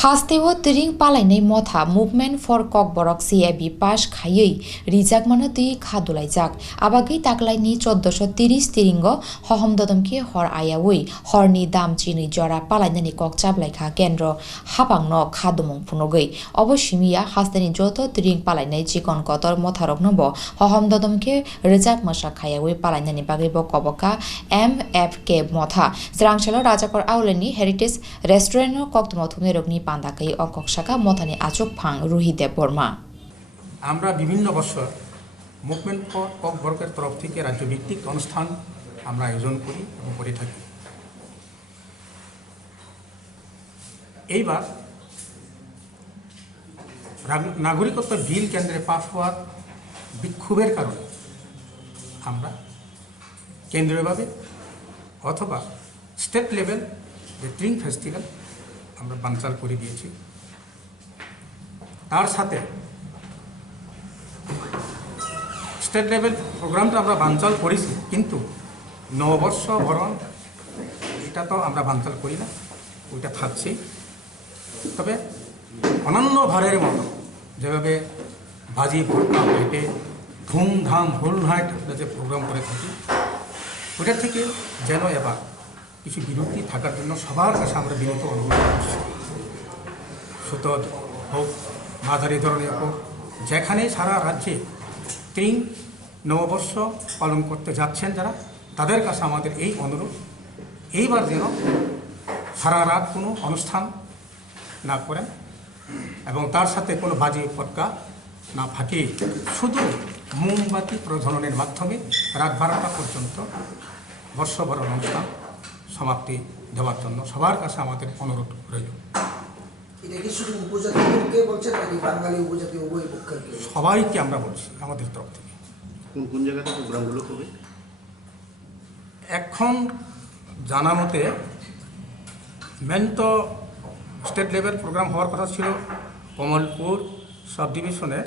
हास्तेव तिरिं पालायनाय मथा मुभमेन्ट फर ककबरक सिएबि पास खायै रिजाकमानो तै खादुलायजाक आबागै ताकलायनि 1430 तिरिंग हहम ददमके हर आयावै हरनि दाम चिनि जरा पालायनायनि ककचाबलायखा केन्द्र हापांनो खादुमं फुनगै अबसिमिया हास्तेनि जत तिरिं पालायनाय चिकन कतर मथारकनबो हहम ददमके रिजाक मसा खायावै पालायनायनि बागैबो कबका एमएफके मथा स्रांशाल राजाकर आउलेनि हेरिटेज रेस्टुरेन्ट कक्तमथुमे रगनि पांदाकै अकक्षाका मथानि आचक फां रुहिदेव बर्मा আমরা বিভিন্ন বছর মুভমেন্ট ফর ককবরকের তরফ থেকে রাজ্যভিত্তিক অনুষ্ঠান আমরা আয়োজন করি এবং করে থাকি। এইবার নাগরিকত্ব বিল কেন্দ্রে পাস হওয়ার বিক্ষোভের কারণে আমরা কেন্দ্রীয়ভাবে অথবা স্টেট লেভেল যে ট্রিং ফেস্টিভ্যাল আমরা বানচাল করে দিয়েছি। তার সাথে স্টেট লেভেল প্রোগ্রামটা আমরা বানচাল করেছি, কিন্তু নববর্ষ বরণ এটা তো আমরা বানচাল করি না, ওইটা থাকছেই। তবে অনন্য ভারের মতো যেভাবে বাজি ভোটকা পেটে ধুমধাম হুলহাট আমরা যে প্রোগ্রাম করে থাকি, ওইটার থেকে যেন এবার কিছু বিরতি থাকার জন্য সবার কাছে আমরা বিরত অনুরোধ করছি। সুতরাং হোক মাঝারি ধরনের হোক, যেখানে সারা রাজ্যে তিন নববর্ষ পালন করতে যাচ্ছেন যারা, তাদের কাছে আমাদের এই অনুরোধ, এইবার যেন সারা রাত কোনো অনুষ্ঠান না করেন এবং তার সাথে কোনো বাজি পটকা না ফাটিয়ে শুধু মোমবাতি প্রজ্বলনের মাধ্যমে রাত 12টা পর্যন্ত বর্ষবরণ অনুষ্ঠান সমাপ্তি দেওয়ার জন্য সবার কাছে আমাদের অনুরোধ রইল। সবাইকে আমরা বলছি আমাদের তরফ থেকে। কোন কোন জায়গাতে প্রোগ্রামগুলো হবে? এখন জানা মতে মেন তো স্টেট লেভেল প্রোগ্রাম হওয়ার কথা ছিল কমলপুর সাব ডিভিশনের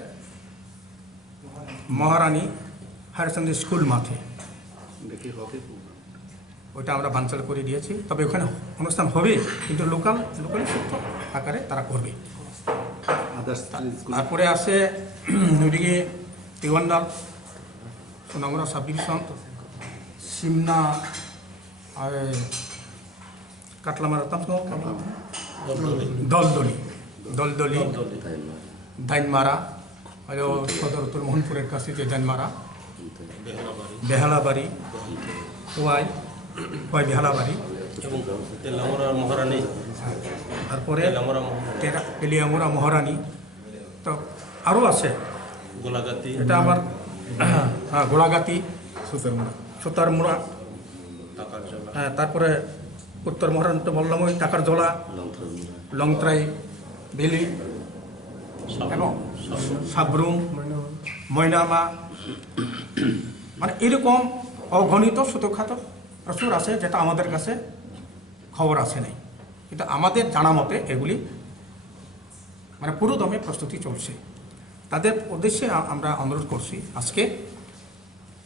মহারানী হায়ার সেকেন্ডারি স্কুল মাঠে। দেখি হবে, ওইটা আমরা বানচাল করে দিয়েছি। তবে ওখানে অনুষ্ঠান হবে, কিন্তু লোকাল আকারে তারা করবে। তারপরে আসে ওইদিকে তিওয়ান্ডাল সোনামুড়া সাব ডিভিশন, সিমনা কাটলামারা দলদলি দাইনমারা, সদর উত্তর মোহনপুরের কাছে যে দাইনমারা, বেহালাবাড়ি, ওয়াই বেহালাবাড়ি, তারপরে তেলিয়ামুড়া মহারানী, তো আরও আছে এটা আমার হ্যাঁ গোলাগাতি, সুতারমুড়া, হ্যাঁ তারপরে উত্তর মহারানী তো বললাম, ওই টাকার জলা, লংত্রাই ভ্যালি এবং সাবরুম, ময়নামা, মানে এরকম অগণিত ছোটোখাটো প্রচুর আছে, যেটা আমাদের কাছে খবর আসে নাই, কিন্তু আমাদের জানা মতে এগুলি মানে পুরো দমে প্রস্তুতি চলছে। তাদের উদ্দেশ্যে আমরা অনুরোধ করছি, আজকে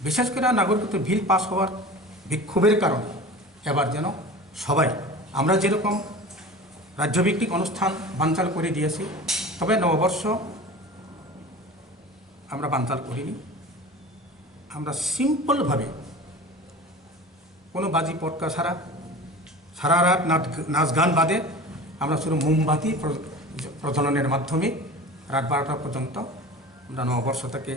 বিশেষ করে নাগরিকত্ব বিল পাস হওয়ার বিক্ষোভের কারণে এবার যেন সবাই, আমরা যেরকম রাজ্যভিত্তিক অনুষ্ঠান বানচাল করে দিয়েছি, তবে নববর্ষ আমরা বানচাল করিনি। আমরা সিম্পলভাবে কোনো বাজি পটকা ছাড়া সারা রাত নাচ গান বাদে আমরা শুধু মোমবাতি প্রজ্বলনের মাধ্যমে রাত 12টা পর্যন্ত আমরা নববর্ষটাকে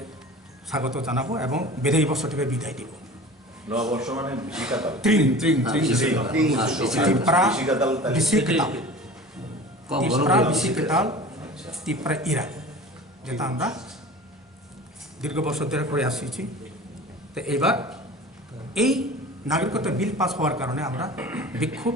স্বাগত জানাবো এবং বিদায়ী বর্ষ থেকে বিদায় দিব। নববর্ষ মানে তিপ্রা ইরা, যেটা আমরা দীর্ঘ বছর ধরে করে আসছি। তো এইবার এই নাগরিকত্ব বিল পাস হওয়ার কারণে আমরা বিক্ষোভ